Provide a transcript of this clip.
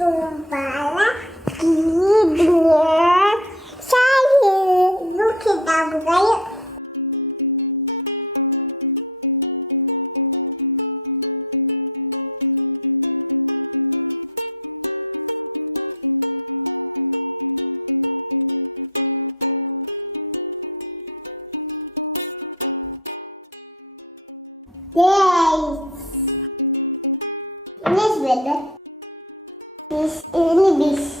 Sumpahlah dengan saya. Yuk kita buka yuk. Yes. Ini sepeda. Ini bis.